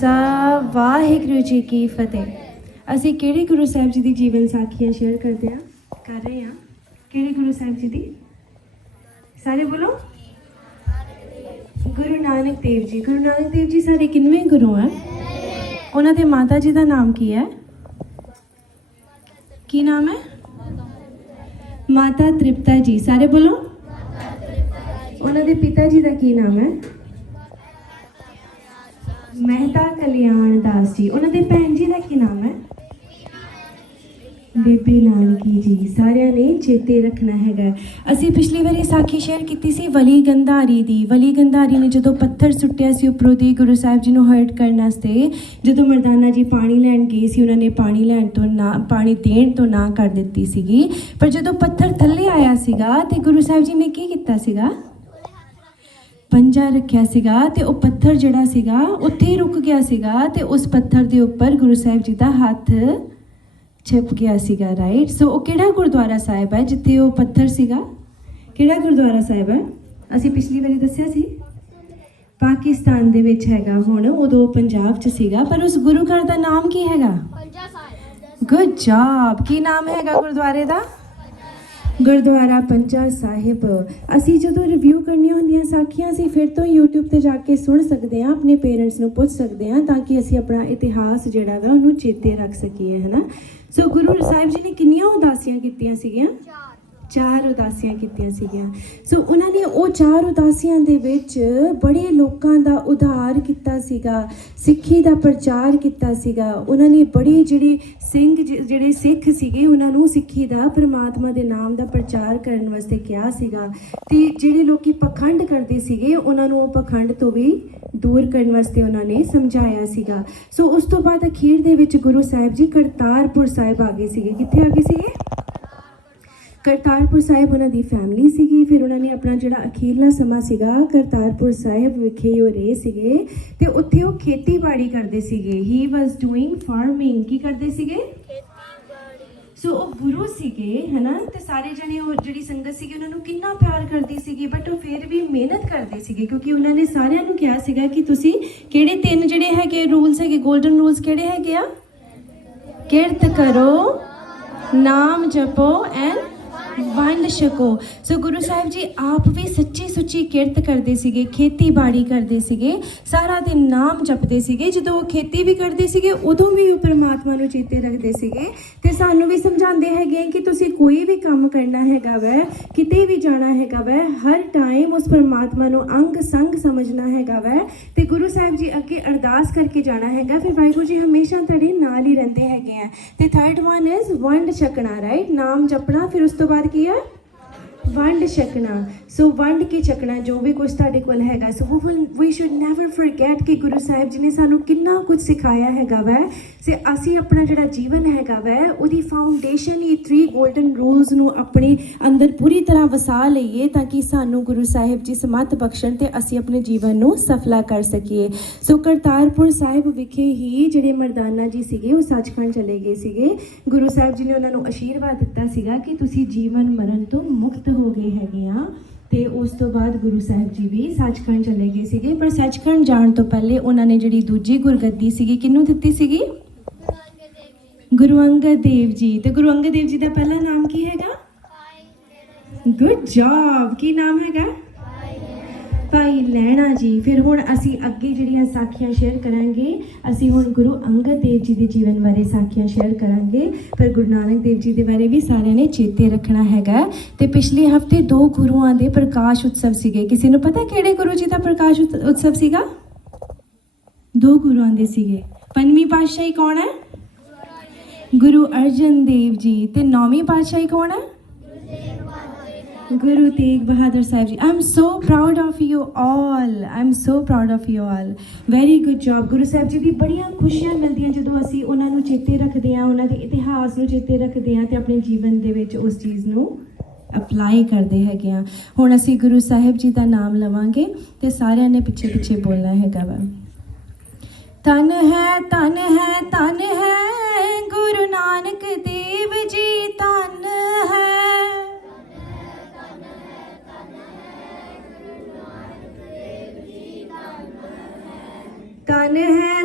ਸਾ ਵਾਹਿਗੁਰੂ ਜੀ ਕੀ ਫਤਿਹ। ਅਸੀਂ ਕਿਹੜੇ ਗੁਰੂ ਸਾਹਿਬ ਜੀ ਦੀ ਜੀਵਨ ਸਾਖੀਆਂ ਸ਼ੇਅਰ ਕਰਦੇ ਆ ਕਰ ਰਹੇ ਆ ਕਿਹੜੇ ਗੁਰੂ ਸਾਹਿਬ ਜੀ ਦੀ? ਸਾਰੇ ਬੋਲੋ? ਗੁਰੂ ਨਾਨਕ ਦੇਵ ਜੀ। ਗੁਰੂ ਨਾਨਕ ਦੇਵ ਜੀ ਸਾਡੇ ਕਿੰਨਵੇਂ ਗੁਰੂ ਹੈ? ਉਹਨਾਂ ਦੇ ਮਾਤਾ ਜੀ ਦਾ ਨਾਮ ਕੀ ਹੈ? ਕੀ ਨਾਮ ਹੈ? ਮਾਤਾ ਤ੍ਰਿਪਤਾ ਜੀ। ਸਾਰੇ ਬੋਲੋ? ਉਹਨਾਂ ਦੇ ਪਿਤਾ ਜੀ ਦਾ ਕੀ ਨਾਮ ਹੈ? ਮਹਿਤਾ ਕਲਿਆਣ ਦਾਸ ਜੀ, ਉਹਨਾਂ ਦੇ ਭੈਣ ਜੀ ਦਾ ਕੀ ਨਾਮ ਹੈ? ਬੇਬੇ ਨਾਨਕੀ ਜੀ, ਸਾਰਿਆਂ ਨੇ ਚੇਤੇ ਰੱਖਣਾ ਹੈਗਾ। ਅਸੀਂ ਪਿਛਲੀ ਵਾਰੀ ਸਾਖੀ ਸ਼ੇਅਰ ਕੀਤੀ ਸੀ ਵਲੀ ਗੰਧਾਰੀ ਦੀ। ਵਲੀ ਗੰਧਾਰੀ ਨੇ ਜਦੋਂ ਪੱਥਰ ਸੁੱਟਿਆ ਸੀ ਉੱਪਰੋਂ ਦੀ, ਗੁਰੂ ਸਾਹਿਬ ਜੀ ਨੂੰ ਹਰਟ ਕਰਨ ਵਾਸਤੇ, ਜਦੋਂ ਮਰਦਾਨਾ ਜੀ ਪਾਣੀ ਲੈਣ ਗਏ ਸੀ, ਉਹਨਾਂ ਨੇ ਪਾਣੀ ਲੈਣ ਤੋਂ ਨਾ, ਪਾਣੀ ਦੇਣ ਤੋਂ ਨਾ ਕਰ ਦਿੱਤੀ ਸੀਗੀ। ਪਰ ਜਦੋਂ ਪੱਥਰ ਥੱਲੇ ਆਇਆ ਸੀਗਾ ਤੇ ਗੁਰੂ ਸਾਹਿਬ ਜੀ ਨੇ ਕੀ ਕੀਤਾ ਸੀਗਾ? ਪੰਜਾ ਰੱਖਿਆ ਸੀਗਾ ਤੇ ਉਹ ਪੱਥਰ ਜਿਹੜਾ ਸੀਗਾ ਉੱਥੇ ਹੀ ਰੁਕ ਗਿਆ ਸੀਗਾ ਤੇ ਉਸ ਪੱਥਰ ਦੇ ਉੱਪਰ ਗੁਰੂ ਸਾਹਿਬ ਜੀ ਦਾ ਹੱਥ ਛਿਪ ਗਿਆ ਸੀਗਾ ਰਾਈਟ ਸੋ ਉਹ ਕਿਹੜਾ ਗੁਰਦੁਆਰਾ ਸਾਹਿਬ ਹੈ ਜਿੱਥੇ ਉਹ ਪੱਥਰ ਸੀਗਾ? ਕਿਹੜਾ ਗੁਰਦੁਆਰਾ ਸਾਹਿਬ ਹੈ? ਅਸੀਂ ਪਿਛਲੀ ਵਾਰੀ ਦੱਸਿਆ ਸੀ। ਪਾਕਿਸਤਾਨ ਦੇ ਵਿੱਚ ਹੈਗਾ ਹੁਣ ਉਦੋਂ ਪੰਜਾਬ 'ਚ ਸੀਗਾ ਪਰ ਉਸ ਗੁਰੂ ਘਰ ਦਾ ਨਾਮ ਕੀ ਹੈਗਾ? ਗੁੱਡ ਜੌਬ ਕੀ ਨਾਮ ਹੈਗਾ ਗੁਰਦੁਆਰੇ ਦਾ? ਗੁਰਦੁਆਰਾ ਪੰਜਾ ਸਾਹਿਬ। ਅਸੀਂ ਜਦੋਂ ਰਿਵਿਊ ਕਰਨੀਆਂ ਹੁੰਦੀਆਂ ਸਾਖੀਆਂ, ਅਸੀਂ ਫਿਰ ਤੋਂ YouTube ਤੇ ਜਾ ਕੇ ਸੁਣ ਸਕਦੇ ਹਾਂ, ਆਪਣੇ ਪੇਰੈਂਟਸ ਨੂੰ ਪੁੱਛ ਸਕਦੇ ਹਾਂ ਤਾਂ ਕਿ ਅਸੀਂ ਆਪਣਾ ਇਤਿਹਾਸ ਜਿਹੜਾ ਵਾ ਉਹਨੂੰ ਚੇਤੇ ਰੱਖ ਸਕੀਏ ਹੈ ਨਾ ਸੋ ਗੁਰੂ ਸਾਹਿਬ ਜੀ ਨੇ ਕਿੰਨੀਆਂ ਉਦਾਸੀਆਂ ਕੀਤੀਆਂ ਸੀਗੀਆਂ? ਚਾਰ। ਚਾਰ ਉਦਾਸੀਆਂ ਕੀਤੀਆਂ ਸੀਗੀਆਂ। ਸੋ ਉਹਨਾਂ ਨੇ ਉਹ ਚਾਰ ਉਦਾਸੀਆਂ ਦੇ ਵਿੱਚ ਬੜੇ ਲੋਕਾਂ ਦਾ ਉਧਾਰ ਕੀਤਾ ਸੀਗਾ, ਸਿੱਖੀ ਦਾ ਪ੍ਰਚਾਰ ਕੀਤਾ ਸੀਗਾ। ਉਹਨਾਂ ਨੇ ਬੜੇ ਜਿਹੜੇ ਸਿੰਘ ਜਿਹੜੇ ਸਿੱਖ ਸੀਗੇ, ਉਹਨਾਂ ਨੂੰ ਸਿੱਖੀ ਦਾ, ਪ੍ਰਮਾਤਮਾ ਦੇ ਨਾਮ ਦਾ ਪ੍ਰਚਾਰ ਕਰਨ ਵਾਸਤੇ ਕਿਹਾ ਸੀਗਾ। ਤੇ ਜਿਹੜੇ ਲੋਕੀ ਪਖੰਡ ਕਰਦੇ ਸੀਗੇ, ਉਹਨਾਂ ਨੂੰ ਉਹ ਪਖੰਡ ਤੋਂ ਵੀ ਦੂਰ ਕਰਨ ਵਾਸਤੇ ਉਹਨਾਂ ਨੇ ਸਮਝਾਇਆ ਸੀਗਾ। ਸੋ ਉਸ ਤੋਂ ਬਾਅਦ ਅਖੀਰ ਦੇ ਵਿੱਚ ਗੁਰੂ ਸਾਹਿਬ ਜੀ ਕਰਤਾਰਪੁਰ ਸਾਹਿਬ ਆ ਗਏ ਸੀਗੇ। ਕਿੱਥੇ ਆ ਗਏ ਸੀਗੇ? ਕਰਤਾਰਪੁਰ ਸਾਹਿਬ ਉਹਨਾਂ ਦੀ ਫੈਮਿਲੀ ਸੀਗੀ ਫਿਰ ਉਹਨਾਂ ਨੇ ਆਪਣਾ ਜਿਹੜਾ ਅਖੀਰਲਾ ਸਮਾਂ ਸੀਗਾ ਕਰਤਾਰਪੁਰ ਸਾਹਿਬ ਵਿਖੇ ਹੀ ਉਹ ਰਹੇ ਸੀਗੇ ਤੇ ਉੱਥੇ ਉਹ ਖੇਤੀਬਾੜੀ ਕਰਦੇ ਸੀਗੇ। ਹੀ ਵਾਸ ਡੂਇੰਗ ਫਾਰਮਿੰਗ ਕੀ ਕਰਦੇ ਸੀਗੇ? ਸੋ ਉਹ ਗੁਰੂ ਸੀਗੇ ਹਨਾ? ਤੇ ਸਾਰੇ ਜਣੇ ਉਹ ਜਿਹੜੀ ਸੰਗਤ ਸੀਗੀ ਉਹਨਾਂ ਨੂੰ ਕਿੰਨਾ ਪਿਆਰ ਕਰਦੀ ਸੀਗੀ ਬਟ ਉਹ ਫਿਰ ਵੀ ਮਿਹਨਤ ਕਰਦੇ ਸੀਗੇ ਕਿਉਂਕਿ ਉਹਨਾਂ ਨੇ ਸਾਰਿਆਂ ਨੂੰ ਕਿਹਾ ਸੀਗਾ ਕਿ ਤੁਸੀਂ ਕਿਹੜੇ ਤਿੰਨ ਜਿਹੜੇ ਹੈਗੇ ਰੂਲਸ ਹੈਗੇ 골ਡਨ ਰੂਲਸ ਕਿਹੜੇ ਹੈਗੇ ਆ? ਕਿਰਤ ਕਰੋ ਨਾਮ ਜਪੋ ਐਂਡ ਵੰਡ ਛਕੋ। ਸੋ ਗੁਰੂ ਸਾਹਿਬ ਜੀ ਆਪ ਵੀ ਸੱਚੀ ਸੁੱਚੀ ਕਿਰਤ ਕਰਦੇ ਸੀਗੇ, ਖੇਤੀਬਾੜੀ ਕਰਦੇ ਸੀਗੇ, ਸਾਰਾ ਦਿਨ ਨਾਮ ਜਪਦੇ ਸੀਗੇ। ਜਦੋਂ ਉਹ ਖੇਤੀ ਵੀ ਕਰਦੇ ਸੀਗੇ, ਉਦੋਂ ਵੀ ਉਹ ਪਰਮਾਤਮਾ ਨੂੰ ਚੇਤੇ ਰੱਖਦੇ ਸੀਗੇ। ਤੇ ਸਾਨੂੰ ਵੀ ਸਮਝਾਉਂਦੇ ਹੈਗੇ ਕਿ ਤੁਸੀਂ ਕੋਈ ਵੀ ਕੰਮ ਕਰਨਾ ਹੈਗਾ ਵੈ, ਕਿਤੇ ਵੀ ਜਾਣਾ ਹੈਗਾ ਵੈ, ਹਰ ਟਾਈਮ ਉਸ ਪਰਮਾਤਮਾ ਨੂੰ ਅੰਗ ਸੰਗ ਸਮਝਣਾ ਹੈਗਾ ਵੈ। ਤੇ ਗੁਰੂ ਸਾਹਿਬ ਜੀ ਅੱਗੇ ਅਰਦਾਸ ਕਰਕੇ ਜਾਣਾ ਹੈਗਾ। ਫਿਰ ਵਾਹਿਗੁਰੂ ਜੀ ਹਮੇਸ਼ਾ ਤੁਹਾਡੇ ਨਾਲ ਹੀ ਰਹਿੰਦੇ ਹੈਗੇ ਆ। ਤੇ ਥਰਡ ਵਨ ਇਜ਼ ਵੰਡ ਛਕਣਾ ਰਾਈਟ ਨਾਮ ਜਪਣਾ, ਫਿਰ ਉਸ ਤੋਂ ਬਾਅਦ ਕੀ ਹੈ? ਵੰਡ ਛਕਣਾ, ਸੋ ਵੰਡ ਕੇ ਛਕਣਾ ਜੋ ਵੀ ਕੁਝ ਤੁਹਾਡੇ ਕੋਲ ਹੈਗਾ। So we should never forget ਕਿ ਗੁਰੂ ਸਾਹਿਬ ਜੀ ਨੇ ਸਾਨੂੰ ਕਿੰਨਾ ਕੁਝ ਸਿਖਾਇਆ ਹੈਗਾ ਵੈ। ਸੇ ਅਸੀਂ ਆਪਣਾ ਜਿਹੜਾ ਜੀਵਨ ਹੈਗਾ ਵੈ, ਉਹਦੀ ਫਾਊਂਡੇਸ਼ਨ ਹੀ 3 골ਡਨ ਰੂਲਸ ਨੂੰ ਆਪਣੇ ਅੰਦਰ ਪੂਰੀ ਤਰ੍ਹਾਂ ਵਸਾ ਲਈਏ ਤਾਂ ਕਿ ਸਾਨੂੰ ਗੁਰੂ ਸਾਹਿਬ ਜੀ ਸਮਤ ਬਖਸ਼ਣ ਤੇ ਅਸੀਂ ਆਪਣੇ ਜੀਵਨ ਨੂੰ ਸਫਲਾ ਕਰ ਸਕੀਏ। ਸੋ ਕਰਤਾਰਪੁਰ ਸਾਹਿਬ ਵਿਖੇ ਹੀ ਜਿਹੜੇ ਮਰਦਾਨਾ ਜੀ ਸੀਗੇ, ਉਹ ਸੱਚਖੰਡ ਚਲੇ ਗਏ ਸੀਗੇ। ਗੁਰੂ ਸਾਹਿਬ ਜੀ ਨੇ ਉਹਨਾਂ ਨੂੰ ਅਸ਼ੀਰਵਾਦ ਦਿੱਤਾ ਸੀਗਾ ਕਿ ਤੁਸੀਂ ਜੀਵਨ ਮਰਨ ਤੋਂ ਮੁਕਤ ਹੋ ਗਏ ਹੈਗੇ ਆ ਤੇ ਉਸ ਤੋਂ ਬਾਅਦ ਗੁਰੂ ਸਾਹਿਬ ਜੀ ਵੀ ਸੱਚਖੰਡ ਚਲੇ ਗਏ ਸੀਗੇ ਪਰ ਸੱਚਖੰਡ ਜਾਣ ਤੋਂ ਪਹਿਲੇ ਉਹਨਾਂ ਨੇ ਜਿਹੜੀ ਦੂਜੀ ਗੁਰਗੱਦੀ ਸੀਗੀ ਕਿਹਨੂੰ ਦਿੱਤੀ ਸੀਗੀ? ਗੁਰੂ ਅੰਗਦ ਦੇਵ ਜੀ। ਤੇ ਗੁਰੂ ਅੰਗਦ ਦੇਵ ਜੀ ਦਾ ਪਹਿਲਾ ਨਾਮ ਕੀ ਹੈਗਾ? ਗੁੱਡ ਜੌਬ ਕੀ ਨਾਮ ਹੈਗਾ? ਭਾਈ ਲੈਣਾ ਜੀ। ਫਿਰ ਹੁਣ ਅਸੀਂ ਅੱਗੇ ਜਿਹੜੀਆਂ ਸਾਖੀਆਂ ਸ਼ੇਅਰ ਕਰਾਂਗੇ, ਅਸੀਂ ਹੁਣ ਗੁਰੂ ਅੰਗਦ ਦੇਵ ਜੀ ਦੇ ਜੀਵਨ ਬਾਰੇ ਸਾਖੀਆਂ ਸ਼ੇਅਰ ਕਰਾਂਗੇ। ਪਰ ਗੁਰੂ ਨਾਨਕ ਦੇਵ ਜੀ ਦੇ ਬਾਰੇ ਵੀ ਸਾਰਿਆਂ ਨੇ ਚੇਤੇ ਰੱਖਣਾ ਹੈਗਾ। ਤੇ ਪਿਛਲੇ ਹਫ਼ਤੇ ਦੋ ਗੁਰੂਆਂ ਦੇ ਪ੍ਰਕਾਸ਼ ਉਤਸਵ ਸੀਗੇ। ਕਿਸੇ ਨੂੰ ਪਤਾ ਕਿਹੜੇ ਗੁਰੂ ਜੀ ਦਾ ਪ੍ਰਕਾਸ਼ ਉਤ- ਉਤਸਵ ਸੀਗਾ? ਦੋ ਗੁਰੂਆਂ ਦੇ ਸੀਗੇ। ਪੰਜਵੀਂ ਪਾਤਸ਼ਾਹੀ ਕੌਣ ਹੈ? ਗੁਰੂ ਅਰਜਨ ਦੇਵ ਜੀ। ਤੇ ਨੌਵੀਂ ਪਾਤਸ਼ਾਹੀ ਕੌਣ ਹੈ? ਗੁਰੂ Tegh Bahadur Sahib ji I am so proud of you all I am so proud of you all very good job Guru Sahib ji ਦੀ ਬੜੀਆਂ ਖੁਸ਼ੀਆਂ ਮਿਲਦੀਆਂ ਜਦੋਂ ਅਸੀਂ ਉਹਨਾਂ ਨੂੰ ਚੇਤੇ ਰੱਖਦੇ ਹਾਂ, ਉਹਨਾਂ ਦੇ ਇਤਿਹਾਸ ਨੂੰ ਚੇਤੇ ਰੱਖਦੇ ਹਾਂ ਤੇ ਆਪਣੇ ਜੀਵਨ ਦੇ ਵਿੱਚ ਉਸ ਚੀਜ਼ ਨੂੰ ਅਪਲਾਈ ਕਰਦੇ ਹੈਗੇ ਆ ਹੁਣ ਅਸੀਂ ਗੁਰੂ ਸਾਹਿਬ ਜੀ ਦਾ ਨਾਮ ਲਵਾਂਗੇ ਤੇ ਸਾਰਿਆਂ ਨੇ ਪਿੱਛੇ ਪਿੱਛੇ ਬੋਲਣਾ ਹੈਗਾ ਵਾ। ਤਨ ਹੈ ਤਨ ਹੈ ਤਨ ਹੈ ਗੁਰੂ ਨਾਨਕ ਦੇਵ ਜੀ ਤਨ ਤਨ ਹੈ